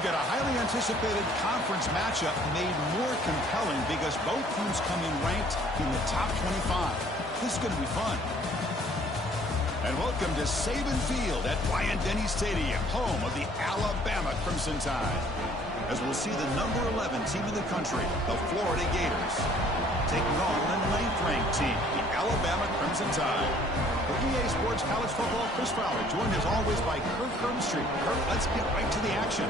We've got a highly anticipated conference matchup made more compelling because both teams come in ranked in the top 25. This is going to be fun. And welcome to Saban Field at Bryant-Denny Stadium, home of the Alabama Crimson Tide. As we'll see the number 11 team in the country, the Florida Gators, taking on the 9th-ranked team, the Alabama Crimson Tide. For EA Sports College Football, Chris Fowler, joined as always by Kirk Herbstreit. Kirk, let's get right to the action.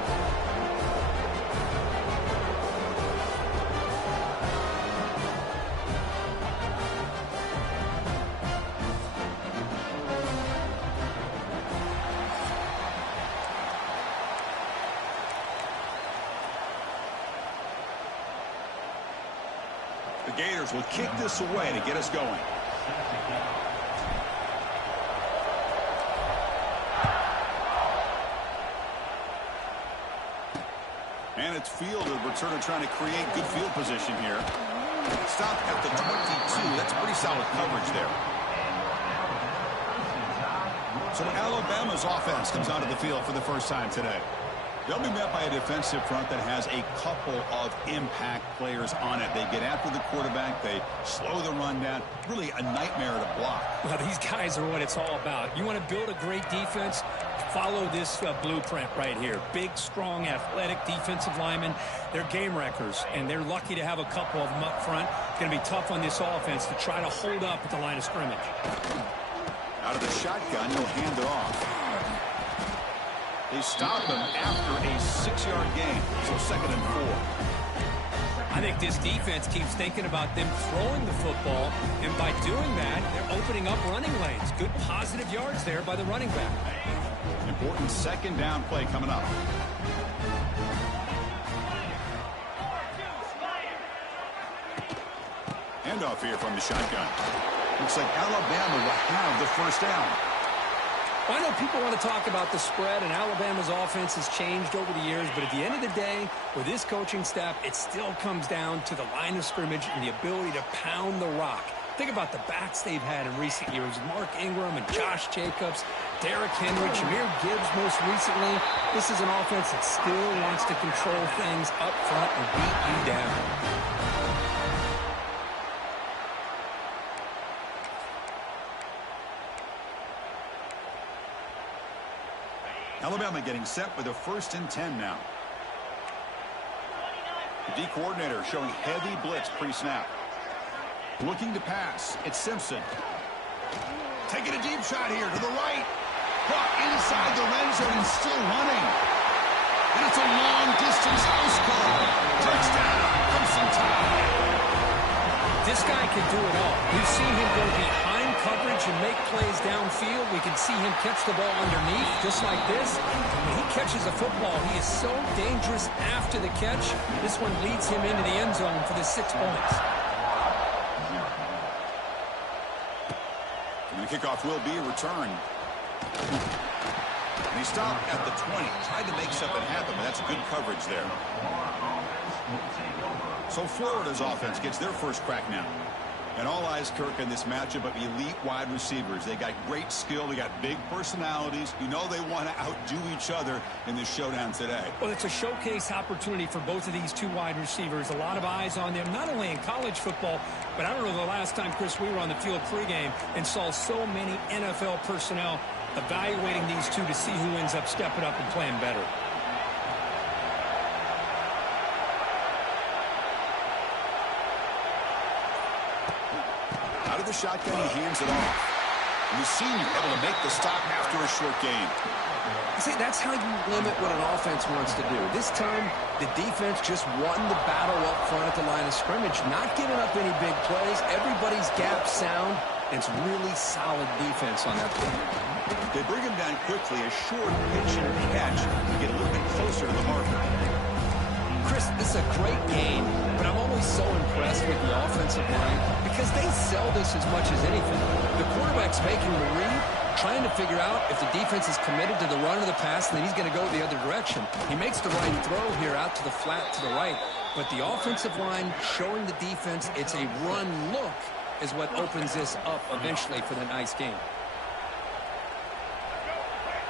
The Gators will kick this away to get us going. And it's fielded. Returner trying to create good field position here. Stop at the 22. That's pretty solid coverage there. So Alabama's offense comes onto the field for the first time today. They'll be met by a defensive front that has a couple of impact players on it. They get after the quarterback. They slow the run down. Really a nightmare to block. Well, these guys are what it's all about. You want to build a great defense? Follow this blueprint right here. Big, strong, athletic defensive linemen. They're game wreckers, and they're lucky to have a couple of them up front. It's going to be tough on this offense to try to hold up at the line of scrimmage. Out of the shotgun, he'll hand it off. They stop him after a 6-yard gain, so 2nd and 4. I think this defense keeps thinking about them throwing the football, and by doing that, they're opening up running lanes. Good positive yards there by the running back. Important 2nd down play coming up. Handoff here from the shotgun. Looks like Alabama will have the first down. Well, I know people want to talk about the spread, and Alabama's offense has changed over the years, but at the end of the day, with this coaching staff, it still comes down to the line of scrimmage and the ability to pound the rock. Think about the backs they've had in recent years. Mark Ingram and Josh Jacobs, Derrick Henry, Jahmyr Gibbs most recently. This is an offense that still wants to control things up front and beat you down. Alabama getting set with a 1st and 10 now. The D coordinator showing heavy blitz pre-snap. Looking to pass. It's Simpson. Taking a deep shot here to the right. Caught inside the red zone and still running. And it's a long-distance house call. Touchdown, Crimson Tide. This guy can do it all. We've seen him go behind coverage and make plays downfield. We can see him catch the ball underneath, just like this. When he catches a football, he is so dangerous after the catch. This one leads him into the end zone for the 6 points. And the kickoff will be a return. And he stopped at the 20. Tried to make something happen, but that's good coverage there. So Florida's offense gets their first crack now. And all eyes, Kirk, in this matchup of elite wide receivers. They got great skill. They got big personalities. You know they want to outdo each other in this showdown today. Well, it's a showcase opportunity for both of these two wide receivers. A lot of eyes on them, not only in college football, but I don't know the last time, Chris, we were on the field pregame and saw so many NFL personnel evaluating these two to see who ends up stepping up and playing better. Out of the shotgun, he hands it off. And the senior able to make the stop after a short gain. See, that's how you limit what an offense wants to do. This time, the defense just won the battle up front at the line of scrimmage, not giving up any big plays. Everybody's gap sound, and it's really solid defense on that play. They bring him down quickly, a short pitch and catch to get a little bit closer to the marker. Chris, this is a great game, but I'm always so impressed with the offensive line because they sell this as much as anything. The quarterback's making the read, trying to figure out if the defense is committed to the run or the pass, and then he's going to go the other direction. He makes the right throw here out to the flat to the right, but the offensive line showing the defense it's a run look is what opens this up eventually for the nice game.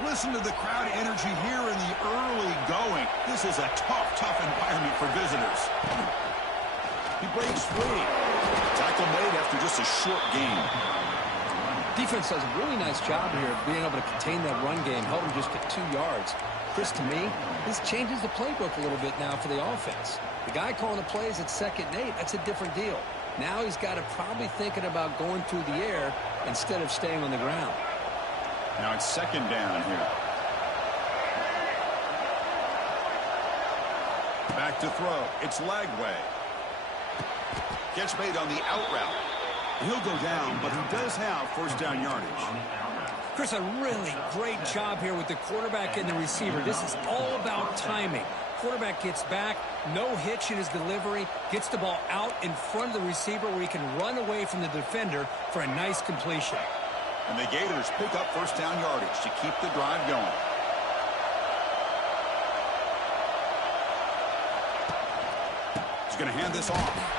Listen to the crowd energy here in the early going. This is a tough environment for visitors. He breaks free. Tackle made after just a short gain. Defense does a really nice job here of being able to contain that run game, help him just get 2 yards. Chris, to me, this changes the playbook a little bit now for the offense. The guy calling the plays at 2nd and 8, that's a different deal. Now he's got to probably thinking about going through the air instead of staying on the ground. Now it's 2nd down here. Back to throw. It's Lagway. Catch made on the out route. He'll go down, but he does have 1st down yardage. Chris, a really great job here with the quarterback and the receiver. This is all about timing. Quarterback gets back, no hitch in his delivery, gets the ball out in front of the receiver where he can run away from the defender for a nice completion. And the Gators pick up 1st down yardage to keep the drive going. He's going to hand this off.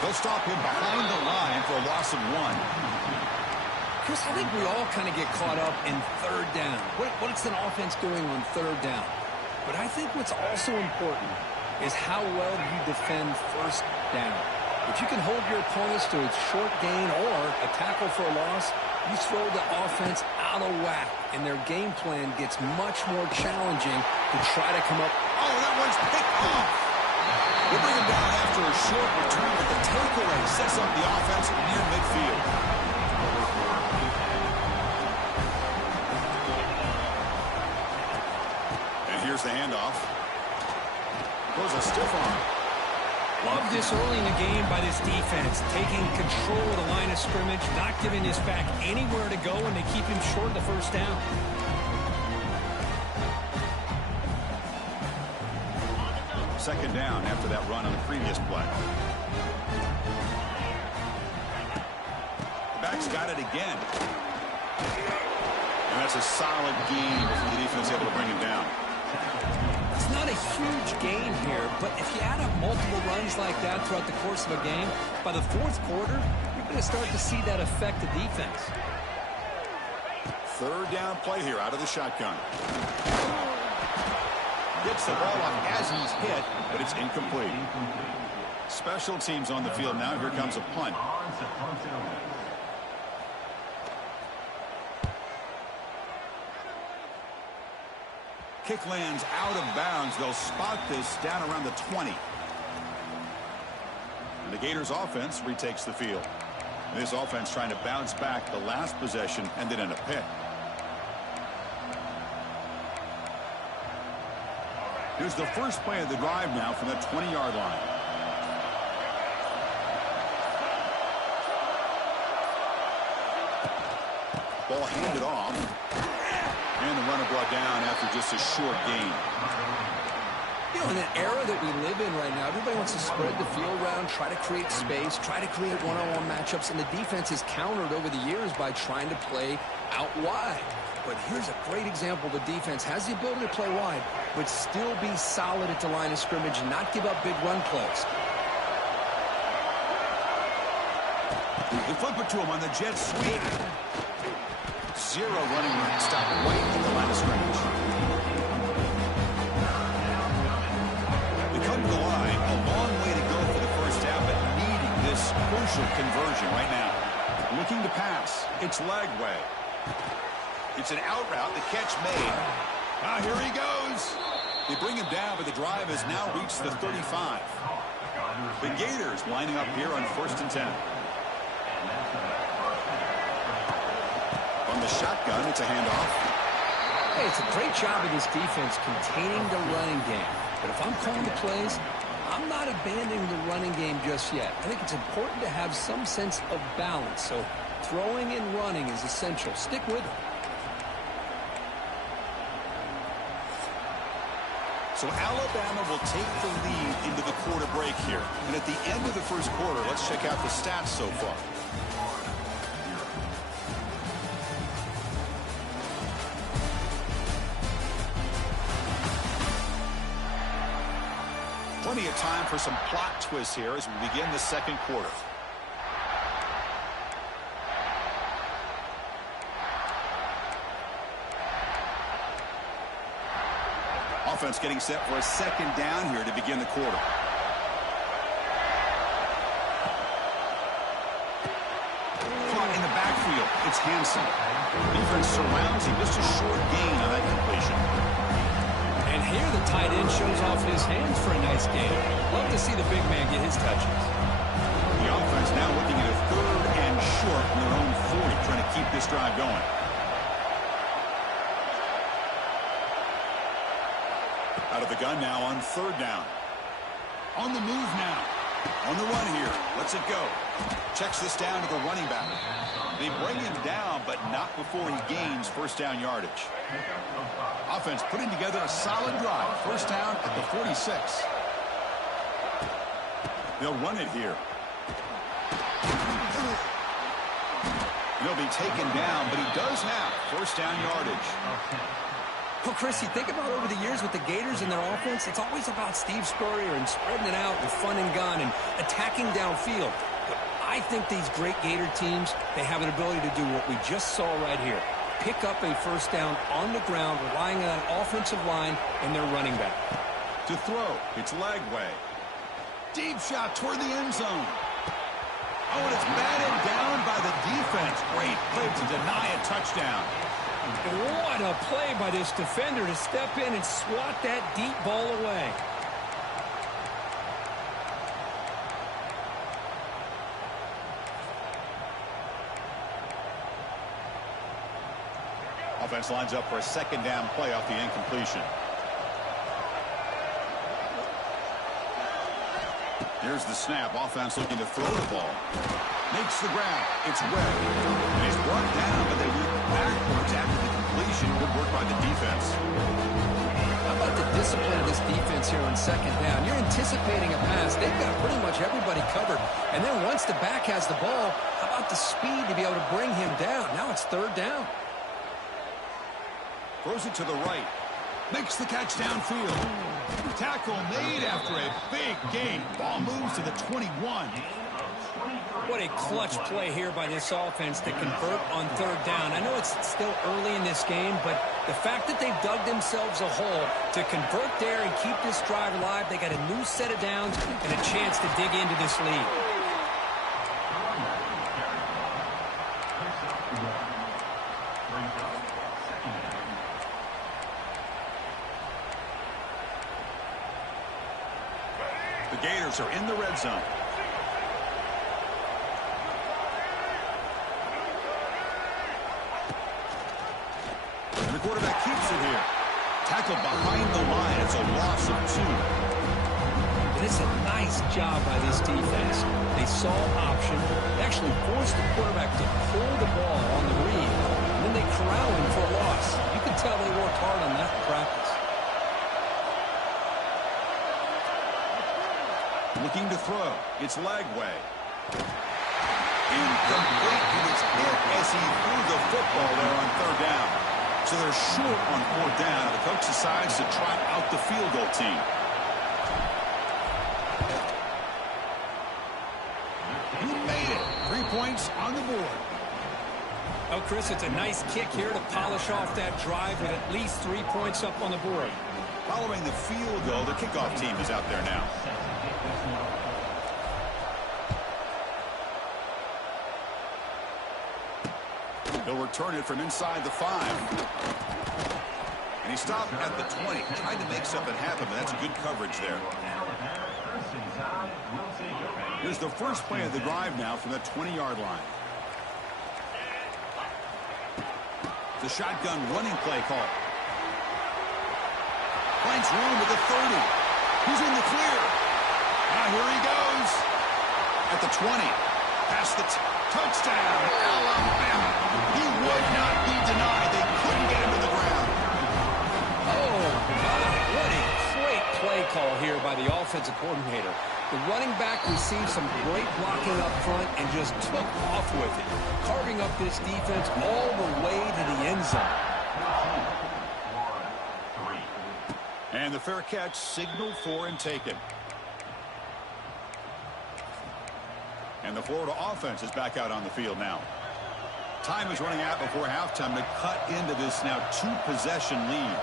They'll stop him behind the line for a loss of 1. Chris, I think we all kind of get caught up in 3rd down. What's an offense doing on 3rd down? But I think what's also important is how well you defend 1st down. If you can hold your opponents to a short gain or a tackle for a loss, you throw the offense out of whack, and their game plan gets much more challenging to try to come up. Oh, that one's picked off. They bring him down after a short return, but the takeaway sets up the offense near midfield. And here's the handoff. Goes a stiff arm. Love this early in the game by this defense, taking control of the line of scrimmage, not giving this back anywhere to go, and they keep him short of the 1st down. Second down after that run on the previous play. The back's got it again. And that's a solid gain before the defense able to bring him down. It's not a huge gain here, but if you add up multiple runs like that throughout the course of a game, by the 4th quarter, you're going to start to see that affect the defense. 3rd down play here out of the shotgun. Gets the ball off as he's hit, but it's incomplete. Special teams on the field now. Here comes a punt. Kick lands out of bounds. They'll spot this down around the 20. And the Gators offense retakes the field. And this offense trying to bounce back the last possession ended in a pick. Here's the first play of the drive now from the 20-yard line. Ball handed off. And the runner brought down after just a short gain. You know, in an era that we live in right now, everybody wants to spread the field around, try to create space, try to create one-on-one matchups, and the defense is countered over the years by trying to play out wide. But here's a great example. The defense has the ability to play wide, but still be solid at the line of scrimmage and not give up big run plays. They flip it to him on the jet sweep. 0 running room. Stop right at the line of scrimmage. They come to the line. A long way to go for the 1st half, but needing this crucial conversion right now. Looking to pass. It's Lagway. It's an out route. The catch made. Here he goes. They bring him down, but the drive has now reached the 35. The Gators lining up here on 1st and 10. On the shotgun, it's a handoff. Hey, it's a great job of this defense containing the running game. But if I'm calling the plays, I'm not abandoning the running game just yet. I think it's important to have some sense of balance. So throwing and running is essential. Stick with it. So Alabama will take the lead into the quarter break here. And at the end of the 1st quarter, let's check out the stats so far. Plenty of time for some plot twists here as we begin the 2nd quarter. offense getting set for a second down here to begin the quarter. Caught in the backfield. It's Hansen. Defense surrounds him. Just a short gain on that completion. And here the tight end shows off his hands for a nice game. Love to see the big man get his touches. The offense now looking at a 3rd and short from their own 40, trying to keep this drive going. Out of the gun now on 3rd down. On the move now. On the run here. Let's it go. Checks this down to the running back. They bring him down, but not before he gains 1st down yardage. Offense putting together a solid drive. 1st down at the 46. They'll run it here. He'll be taken down, but he does have 1st down yardage. Well, Chris, you think about over the years with the Gators and their offense, it's always about Steve Spurrier and spreading it out with fun and gun and attacking downfield. But I think these great Gator teams, they have an ability to do what we just saw right here. Pick up a 1st down on the ground, relying on an offensive line and their running back. To throw, it's Lagway. Deep shot toward the end zone. Oh, and it's batted down by the defense. Great play to deny a touchdown. What a play by this defender to step in and swat that deep ball away. Offense lines up for a 2nd down play off the incompletion. Here's the snap. Offense looking to throw the ball. Makes the grab. It's Webb. And he's brought down, but they move backwards after the completion. Good work by the defense. How about the discipline of this defense here on 2nd down? You're anticipating a pass. They've got pretty much everybody covered. And then once the back has the ball, how about the speed to be able to bring him down? Now it's 3rd down. Throws it to the right. Makes the catch downfield. Tackle made after a big gain. Ball moves to the 21. What a clutch play here by this offense to convert on 3rd down. I know it's still early in this game, but the fact that they've dug themselves a hole to convert there and keep this drive alive, they got a new set of downs and a chance to dig into this lead. The Gators are in the red zone. And the quarterback keeps it here. Tackled behind the line. It's a loss of 2. And it's a nice job by this defense. They saw option. They actually forced the quarterback to pull the ball on the read. And then they corral him for a loss. You can tell they worked hard on that in practice. Looking to throw. It's Lagway. Incomplete. He was hit as he threw the football there on 3rd down. So they're short on 4th down. The coach decides to try out the field goal team. He made it. 3 points on the board. Oh, Chris, it's a nice kick here to polish off that drive with at least 3 points up on the board. Following the field goal, the kickoff team is out there now. He'll return it from inside the 5. And he stopped at the 20. Tried to make something happen, but that's good coverage there. Here's the first play of the drive now from the 20-yard line. The shotgun running play call. Finds room at the 30. He's in the clear. Now here he goes. At the 20. Past the touchdown. Alabama. He would not be denied. They couldn't get him to the ground. Oh, my. What a great play call here by the offensive coordinator. The running back received some great blocking up front and just took off with it, carving up this defense all the way to the end zone. And the fair catch signaled for and taken. And the Florida offense is back out on the field now. Time is running out before halftime to cut into this now 2-possession lead.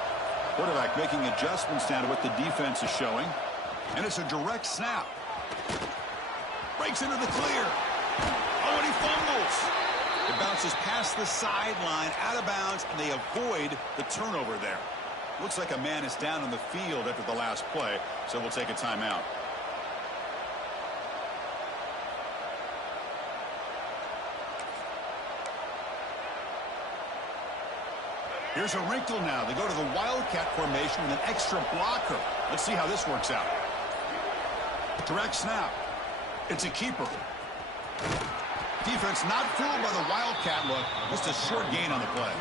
Quarterback making adjustments now to what the defense is showing. And it's a direct snap. Breaks into the clear. Oh, and he fumbles. It bounces past the sideline, out of bounds, and they avoid the turnover there. Looks like a man is down on the field after the last play, so we'll take a timeout. Here's a wrinkle now. They go to the Wildcat formation with an extra blocker. Let's see how this works out. Direct snap. It's a keeper. Defense not fooled by the Wildcat look. Just a short gain on the play.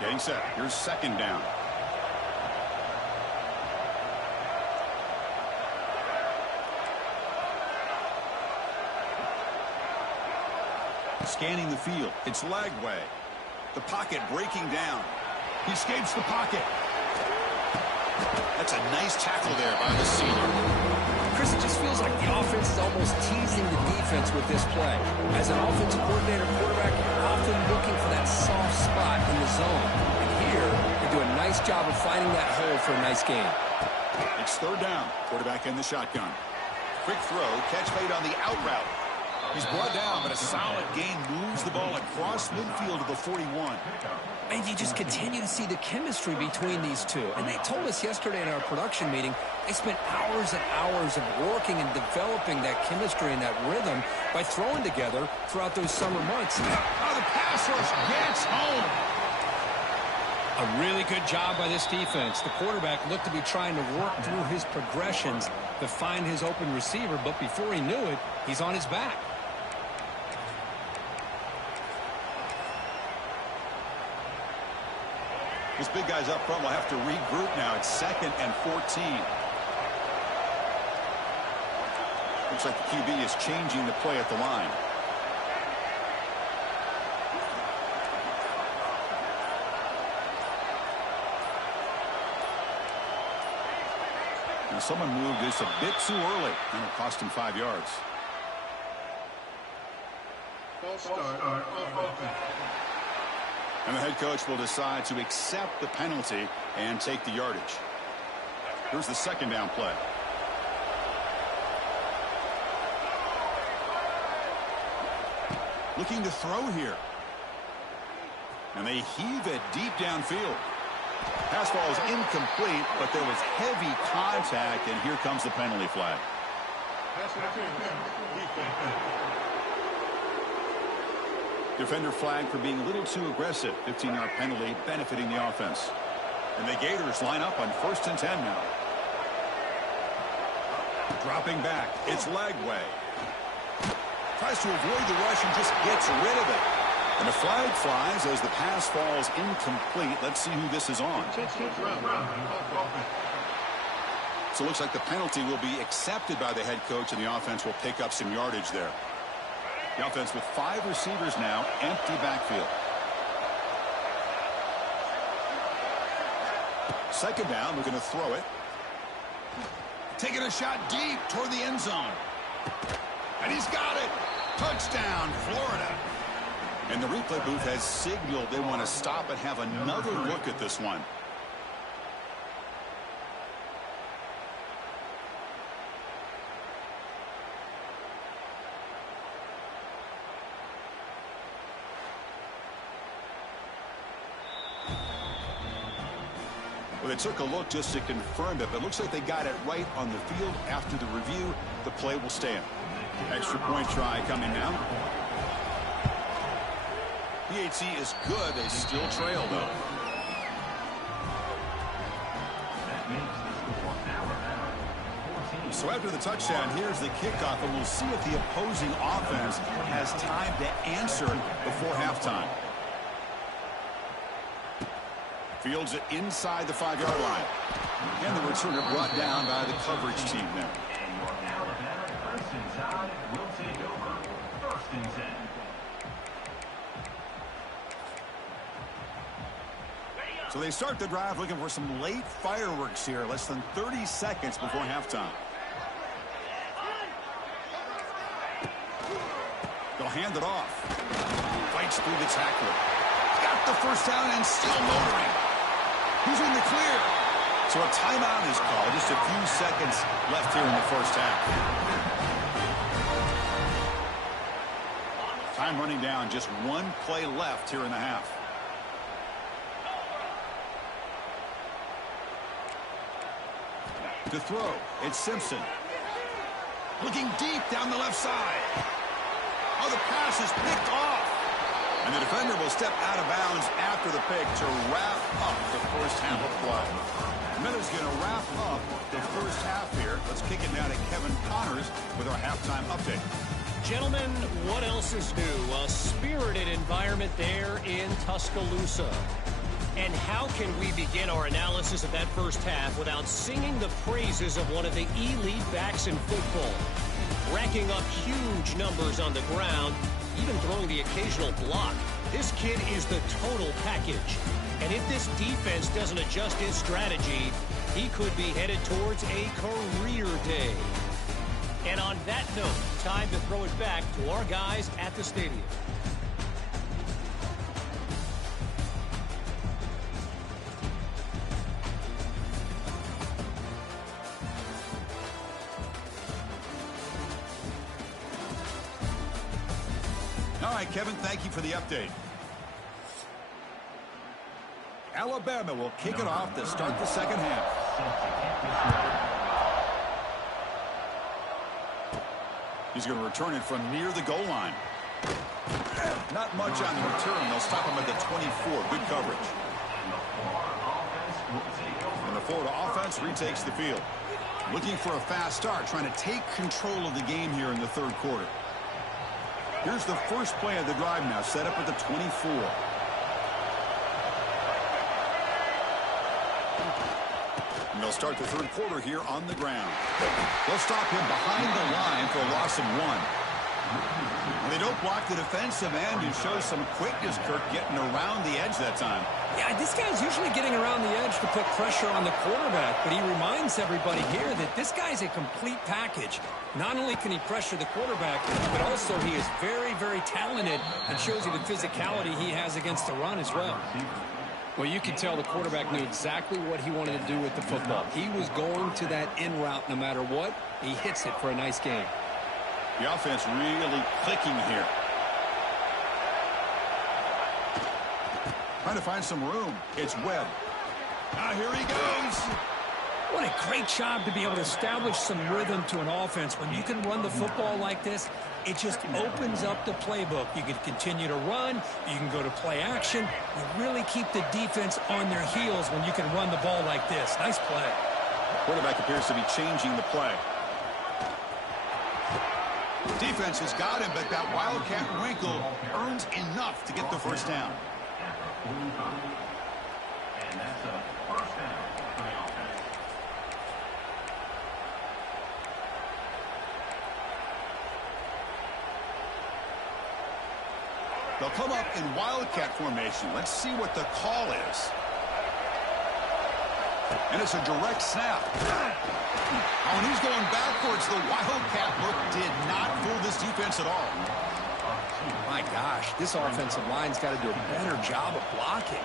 Getting set. Here's second down. Scanning the field. It's Lagway. The pocket breaking down. He escapes the pocket. That's a nice tackle there by the senior. Chris, it just feels like the offense is almost teasing the defense with this play. As an offensive coordinator, quarterback, you're often looking for that soft spot in the zone. And here, they do a nice job of finding that hole for a nice gain. It's third down. Quarterback in the shotgun. Quick throw. Catch made on the out route. He's brought down, but a solid gain moves the ball across midfield to the 41. And you just continue to see the chemistry between these two. And they told us yesterday in our production meeting, they spent hours and hours of working and developing that chemistry and that rhythm by throwing together throughout those summer months. Oh, the pass rush gets home. A really good job by this defense. The quarterback looked to be trying to work through his progressions to find his open receiver, but before he knew it, he's on his back. These big guys up front will have to regroup now. It's 2nd and 14. Looks like the QB is changing the play at the line. Now someone moved this a bit too early, and it cost him 5 yards. And the head coach will decide to accept the penalty and take the yardage. Here's the second down play. Looking to throw here. And they heave it deep downfield. Pass ball is incomplete, but there was heavy contact, and here comes the penalty flag. Defender flag for being a little too aggressive. 15-yard penalty benefiting the offense. And the Gators line up on 1st and 10 now. Dropping back. It's Lagway. Tries to avoid the rush and just gets rid of it. And a flag flies as the pass falls incomplete. Let's see who this is on. So it looks like the penalty will be accepted by the head coach, and the offense will pick up some yardage there. The offense with 5 receivers now, empty backfield. Second down, we're going to throw it. Taking a shot deep toward the end zone. And he's got it. Touchdown, Florida. And the replay booth has signaled they want to stop and have another look at this one. Well, they took a look just to confirm it, but it looks like they got it right on the field. After the review, the play will stand. Extra point try coming now. PHC is good. They still trail, though. So after the touchdown, here's the kickoff, and we'll see if the opposing offense has time to answer before halftime. Fields it inside the 5-yard line. And the returner brought down by the coverage team now. So they start the drive looking for some late fireworks here. Less than 30 seconds before halftime. hand it off. Fights through the tackle. Got the first down and still motoring. He's in the clear. So a timeout is called. Just a few seconds left here in the first half. Time running down. Just one play left here in the half. To throw, it's Simpson. Looking deep down the left side. Oh, the pass is picked off. And the defender will step out of bounds after the pick to wrap up the first half of play. Miller's going to wrap up the first half here. Let's kick it down to Kevin Connors with our halftime update. Gentlemen, what else is new? A spirited environment there in Tuscaloosa. And how can we begin our analysis of that first half without singing the praises of one of the elite backs in football? Racking up huge numbers on the ground, even throwing the occasional block. This kid is the total package. And if this defense doesn't adjust its strategy, he could be headed towards a career day. And on that note, time to throw it back to our guys at the stadium. All right, Kevin, thank you for the update. Alabama will kick it off to start the second half. He's going to return it from near the goal line. Not much on the return. They'll stop him at the 24. Good coverage. And the Florida offense retakes the field. Looking for a fast start, trying to take control of the game here in the third quarter. Here's the first play of the drive now, set up at the 24. And they'll start the third quarter here on the ground. They'll stop him behind the line for a loss of 1. And they don't block the defensive end and show some quickness, Kirk, getting around the edge that time. Yeah, this guy's usually getting around the edge to put pressure on the quarterback, but he reminds everybody here that this guy's a complete package. Not only can he pressure the quarterback, but also he is very, very talented and shows you the physicality he has against the run as well. Well, you can tell the quarterback knew exactly what he wanted to do with the football. He was going to that in route no matter what. He hits it for a nice game. The offense really clicking here. Trying to find some room. It's Webb. Here he goes. What a great job to be able to establish some rhythm to an offense. When you can run the football like this, it just opens up the playbook. You can continue to run. You can go to play action. You really keep the defense on their heels when you can run the ball like this. Nice play. Quarterback appears to be changing the play. Defense has got him, but that Wildcat wrinkle earns enough to get the first down. And that's a first down for the offense. They'll come up in Wildcat formation. Let's see what the call is. And it's a direct snap. Oh, and he's going backwards. The Wildcat look did not fool this defense at all. My gosh, this offensive line's got to do a better job of blocking.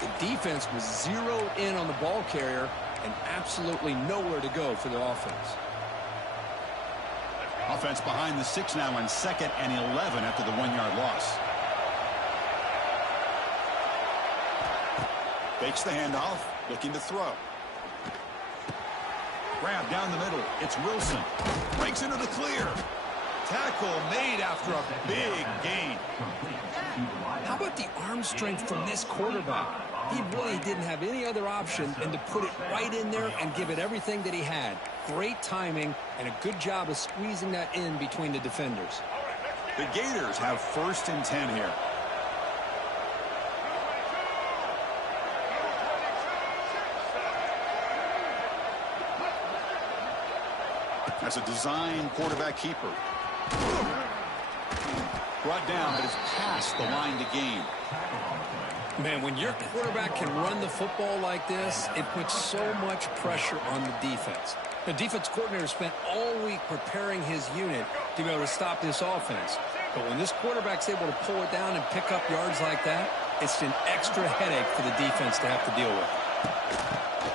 The defense was zeroed in on the ball carrier and absolutely nowhere to go for the offense. Offense behind the 6 now on 2nd and 11 after the 1-yard loss. Fakes the handoff, looking to throw. Grab down the middle. It's Wilson. Breaks into the clear. Tackle made after a big gain. How about the arm strength from this quarterback? He really didn't have any other option than to put it right in there and give it everything that he had. Great timing and a good job of squeezing that in between the defenders. The Gators have 1st and 10 here. That's a design quarterback keeper. Brought down, but it's past the line to gain. Man, when your quarterback can run the football like this, it puts so much pressure on the defense. The defense coordinator spent all week preparing his unit to be able to stop this offense. But when this quarterback's able to pull it down and pick up yards like that, it's an extra headache for the defense to have to deal with.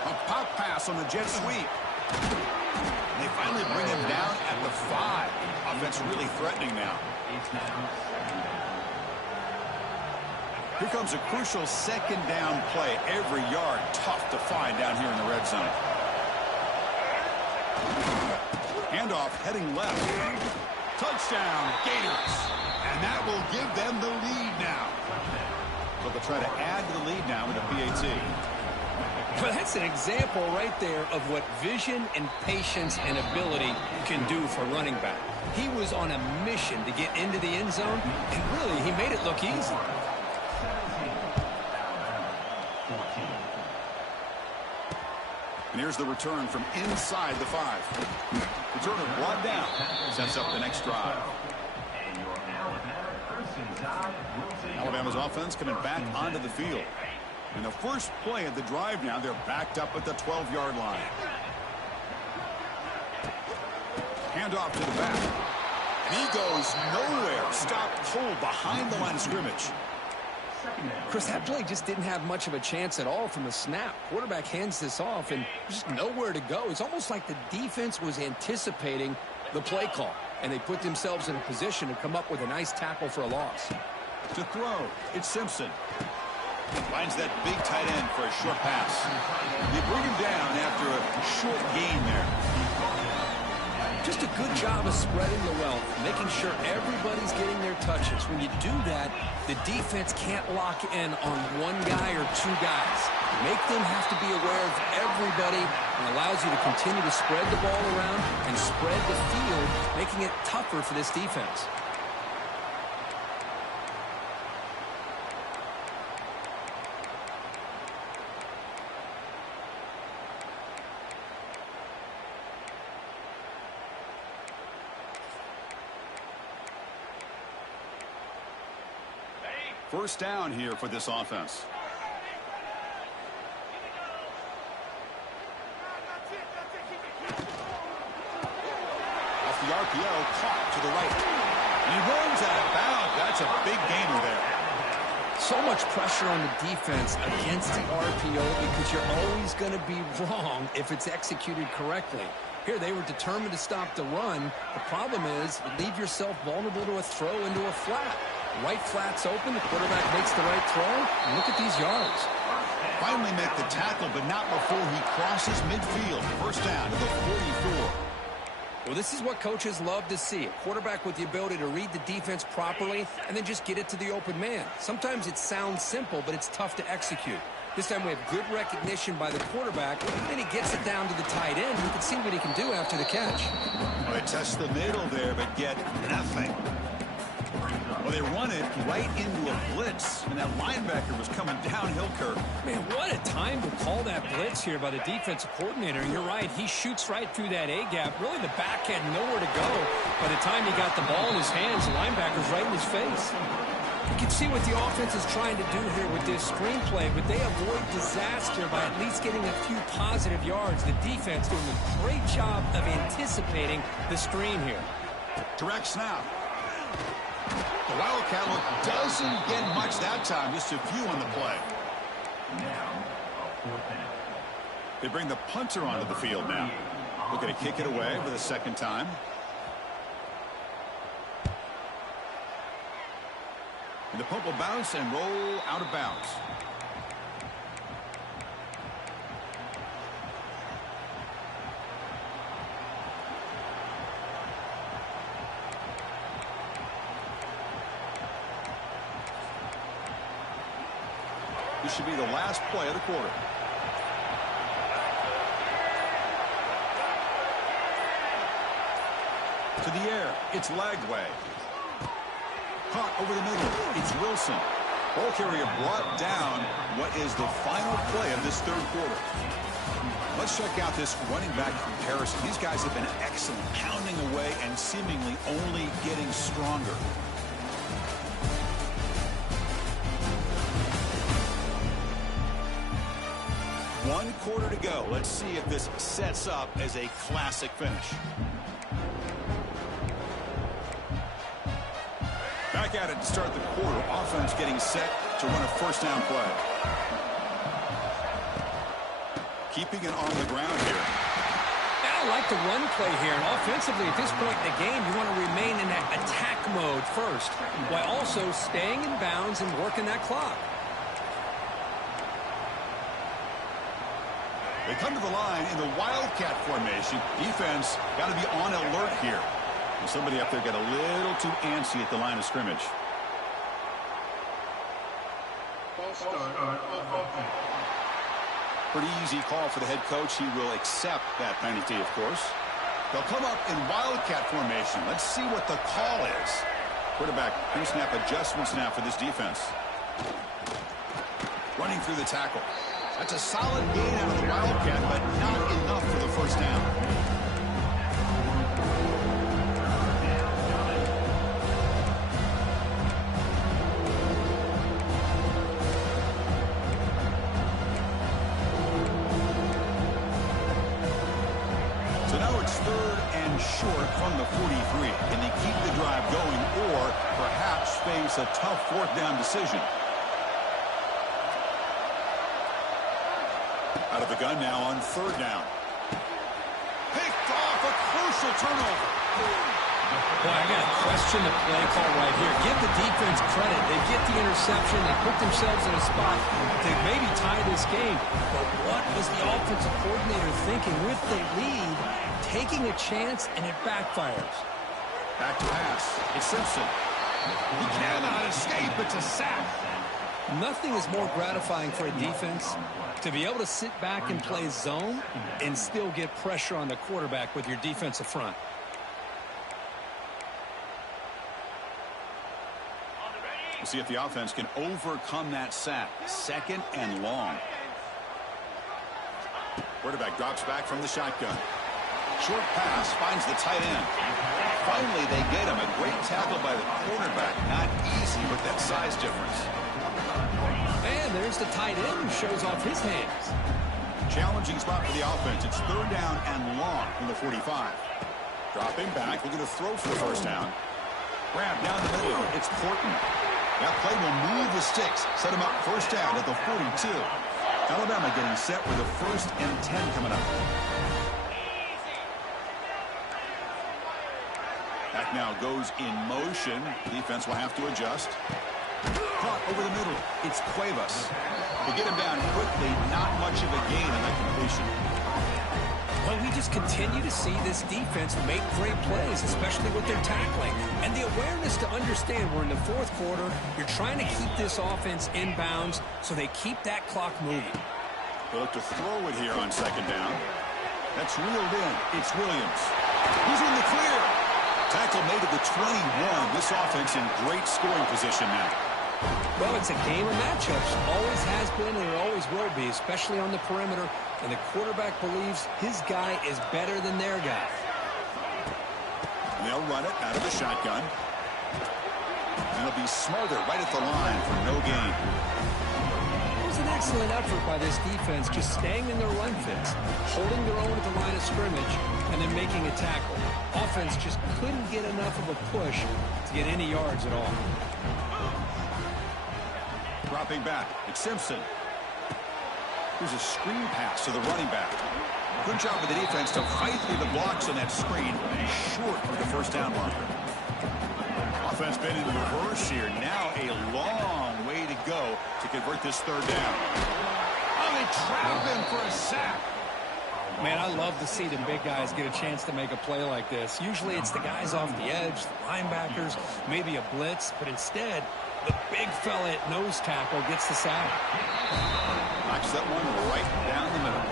A pop pass on the jet sweep. They finally bring him down at the 5. Offense really threatening now. Here comes a crucial second down play. Every yard tough to find down here in the red zone. Handoff heading left. Touchdown, Gators. And that will give them the lead now. So they'll try to add to the lead now with a PAT. Well, that's an example right there of what vision and patience and ability can do for running back. He was on a mission to get into the end zone, and really, he made it look easy. And here's the return from inside the 5. Returner brought down. Sets up the next drive. Alabama's offense coming back onto the field. And the first play of the drive now, they're backed up at the 12-yard line. Handoff to the back. And he goes nowhere. Stopped cold behind the line of scrimmage. Chris, that play just didn't have much of a chance at all from the snap. Quarterback hands this off, and there's just nowhere to go. It's almost like the defense was anticipating the play call, and they put themselves in a position to come up with a nice tackle for a loss. To throw, it's Simpson. Finds that big tight end for a short pass. They bring him down after a short gain there. Just a good job of spreading the wealth, making sure everybody's getting their touches. When you do that, the defense can't lock in on one guy or two guys. Make them have to be aware of everybody, and allows you to continue to spread the ball around and spread the field, making it tougher for this defense. First down here for this offense. Off the RPO, caught to the right. And he runs out of bounds. That's a big gainer there. So much pressure on the defense against the RPO because you're always going to be wrong if it's executed correctly. Here, they were determined to stop the run. The problem is you leave yourself vulnerable to a throw into a flat. Right flat's open, the quarterback makes the right throw, and look at these yards. Finally make the tackle, but not before he crosses midfield. First down to the 44. Well, this is what coaches love to see. A quarterback with the ability to read the defense properly and then just get it to the open man. Sometimes it sounds simple, but it's tough to execute. This time we have good recognition by the quarterback, and he gets it down to the tight end. You can see what he can do after the catch. Well, they test the middle there, but get nothing. Well, they run it right into a blitz, and that linebacker was coming downhill, Kirk. Man, what a time to call that blitz here by the defensive coordinator. And you're right, he shoots right through that A-gap. Really, the back had nowhere to go. By the time he got the ball in his hands, the linebacker's right in his face. You can see what the offense is trying to do here with this screenplay, but they avoid disaster by at least getting a few positive yards. The defense doing a great job of anticipating the screen here. Direct snap. The Wildcat look doesn't get much that time, just a few on the play. They bring the punter onto the field now. Looking to kick it away for the second time. And the pump will bounce and roll out of bounds. This should be the last play of the quarter. To the air, it's Lagway. Caught over the middle, it's Wilson. Ball carrier brought down. What is the final play of this third quarter? Let's check out this running back comparison. These guys have been excellent, pounding away and seemingly only getting stronger. One quarter to go. Let's see if this sets up as a classic finish. Back at it to start the quarter. Offense getting set to run a first down play. Keeping it on the ground here. I like the run play here. And offensively, at this point in the game, you want to remain in that attack mode first, while also staying in bounds and working that clock. They come to the line in the Wildcat formation. Defense got to be on alert here. And somebody up there got a little too antsy at the line of scrimmage. Pretty easy call for the head coach. He will accept that penalty, of course. They'll come up in Wildcat formation. Let's see what the call is. Quarterback pre-snap adjustments now for this defense. Running through the tackle. That's a solid gain out of the Wildcat, but not enough for the first down. So now it's 3rd and short from the 43. Can they keep the drive going or perhaps face a tough 4th down decision? Out of the gun now on 3rd down. Picked off, a crucial turnover. Boy, I got to question the play call right here. Give the defense credit. They get the interception. They put themselves in a spot to maybe tie this game. But what was the offensive coordinator thinking with the lead, taking a chance, and it backfires? Back to pass. It's Simpson. He cannot escape. It's a sack. Nothing is more gratifying for a defense to be able to sit back and play zone and still get pressure on the quarterback with your defensive front. We'll see if the offense can overcome that sack. 2nd and long. Quarterback drops back from the shotgun. Short pass finds the tight end. Finally, they get him. A great tackle by the cornerback. Not easy with that size difference. And there's the tight end who shows off his hands. Challenging spot for the offense. It's 3rd down and long from the 45. Dropping back, looking to throw for the first down. Grab down the middle. It's Porton. That play will move the sticks. Set him up first down at the 42. Alabama getting set with a 1st and 10 coming up. Back now goes in motion. Defense will have to adjust. Caught over the middle. It's Cuevas. To get him down quickly, not much of a gain on that completion. Well, we just continue to see this defense make great plays, especially with their tackling. And the awareness to understand we're in the 4th quarter. You're trying to keep this offense in bounds so they keep that clock moving. They'll look to throw it here on 2nd down. That's reeled in. It's Williams. He's in the clear. Tackle made at the 21. This offense in great scoring position now. Well, it's a game of matchups. Always has been and it always will be, especially on the perimeter. And the quarterback believes his guy is better than their guy. And they'll run it out of the shotgun. And it'll be Smarter right at the line for no gain. It was an excellent effort by this defense, just staying in their run fits, holding their own at the line of scrimmage, and then making a tackle. Offense just couldn't get enough of a push to get any yards at all. Dropping back. It's Simpson. Here's a screen pass to the running back. Good job with the defense to fight through the blocks on that screen. Short for the first down marker. Offense been in reverse here. Now a long way to go to convert this 3rd down. Oh, they trap him for a sack. Man, I love to see the big guys get a chance to make a play like this. Usually it's the guys off the edge, the linebackers, maybe a blitz, but instead the big fella at nose tackle gets the sack. Knocks that one right down the middle.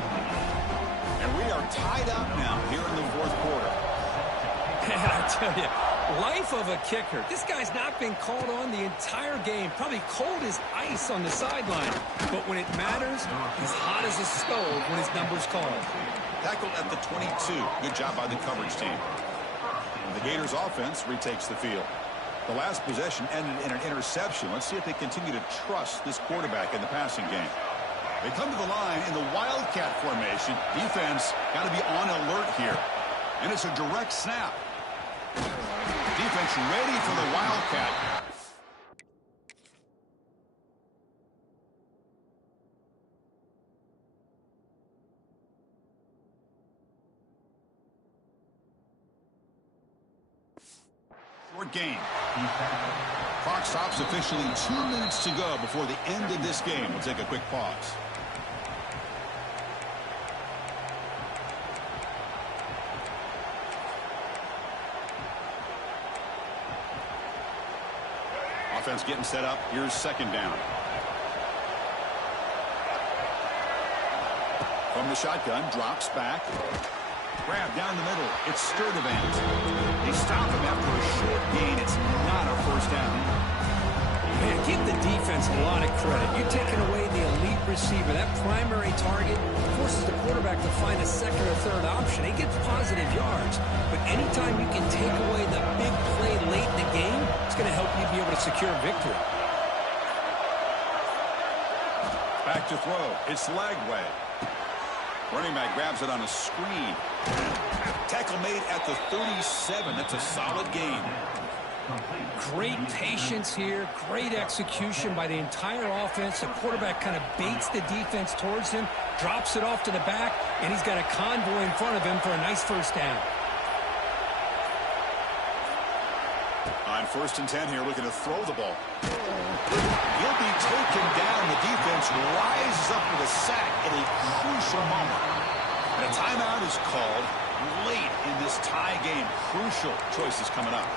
And we are tied up now here in the 4th quarter. And I tell you, life of a kicker. This guy's not been called on the entire game. Probably cold as ice on the sideline. But when it matters, he's hot as a stove when his number's called. Tackled at the 22. Good job by the coverage team. And the Gators offense retakes the field. The last possession ended in an interception. Let's see if they continue to trust this quarterback in the passing game. They come to the line in the Wildcat formation. Defense got to be on alert here. And it's a direct snap. Defense ready for the Wildcat. Short game. Clock stops officially 2 minutes to go before the end of this game. We'll take a quick pause. Offense getting set up. Here's second down. From the shotgun, drops back. Grab down the middle. It's Sturdivant. They stop him after a short gain. It's not a first down. Man, give the defense a lot of credit. You're taking away the elite receiver. That primary target forces the quarterback to find a second or third option. He gets positive yards. But anytime you can take away the big play late in the game, it's going to help you be able to secure victory. Back to throw. It's Lagway. Running back grabs it on a screen. Tackle made at the 37. That's a solid gain. Great patience here. Great execution by the entire offense. The quarterback kind of baits the defense towards him, drops it off to the back, and he's got a convoy in front of him for a nice first down. On 1st and 10 here, looking to throw the ball. He'll be taken down. The defense rises up with a sack at a crucial moment. And a timeout is called late in this tie game. Crucial choices coming up.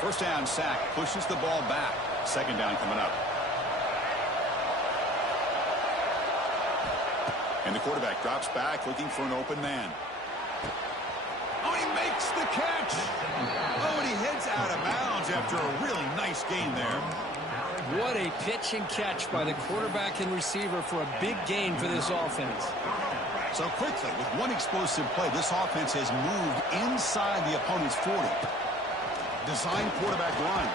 First down sack, pushes the ball back. Second down coming up. And the quarterback drops back looking for an open man. Oh, he makes the catch. Oh, and he heads out of bounds after a really nice gain there. What a pitch and catch by the quarterback and receiver for a big gain for this offense. So quickly, with one explosive play, this offense has moved inside the opponent's 40. Design quarterback run.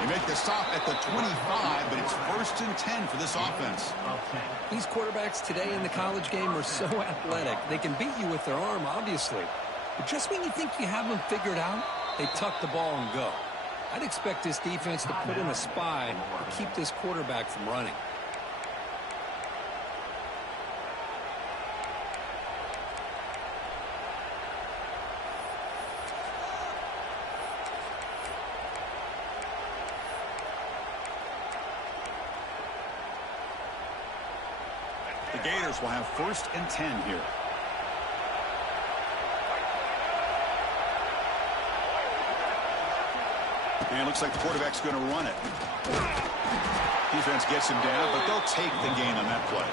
They make the stop at the 25, but it's 1st and 10 for this offense. These quarterbacks today in the college game are so athletic. They can beat you with their arm, obviously. But just when you think you have them figured out, they tuck the ball and go. I'd expect this defense to put in a spy to keep this quarterback from running. The Gators will have 1st and 10 here. And it looks like the quarterback's going to run it. Defense gets him down, but they'll take the gain on that play.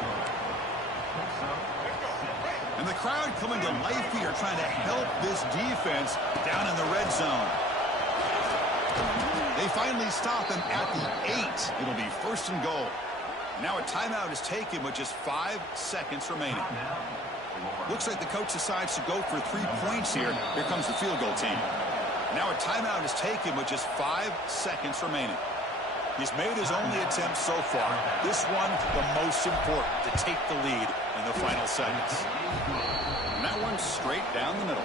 And the crowd coming to life here, trying to help this defense down in the red zone. They finally stop him at the 8. It'll be 1st and goal. Now a timeout is taken with just 5 seconds remaining. Looks like the coach decides to go for 3 points here. Here comes the field goal team. Now a timeout is taken with just 5 seconds remaining. He's made his only attempt so far. This one, the most important, to take the lead in the final seconds. And that one straight down the middle.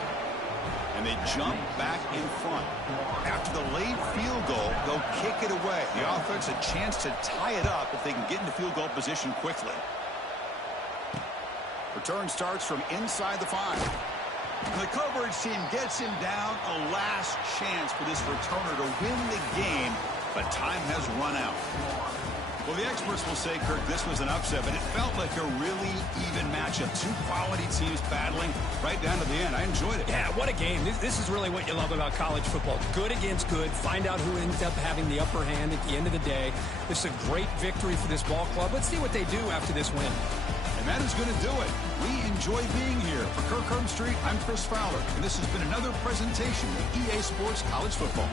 And they jump back in front. After the late field goal, they'll kick it away. The offense a chance to tie it up if they can get into field goal position quickly. Return starts from inside the 5. And the coverage team gets him down. A last chance for this returner to win the game, but time has run out. Well, the experts will say, Kirk, this was an upset, but it felt like a really even matchup. 2 quality teams battling right down to the end. I enjoyed it. Yeah, what a game. This is really what you love about college football. Good against good. Find out who ends up having the upper hand at the end of the day. This is a great victory for this ball club. Let's see what they do after this win. And that is going to do it. We enjoy being here. For Kirk Street, I'm Chris Fowler, and this has been another presentation of EA Sports College Football.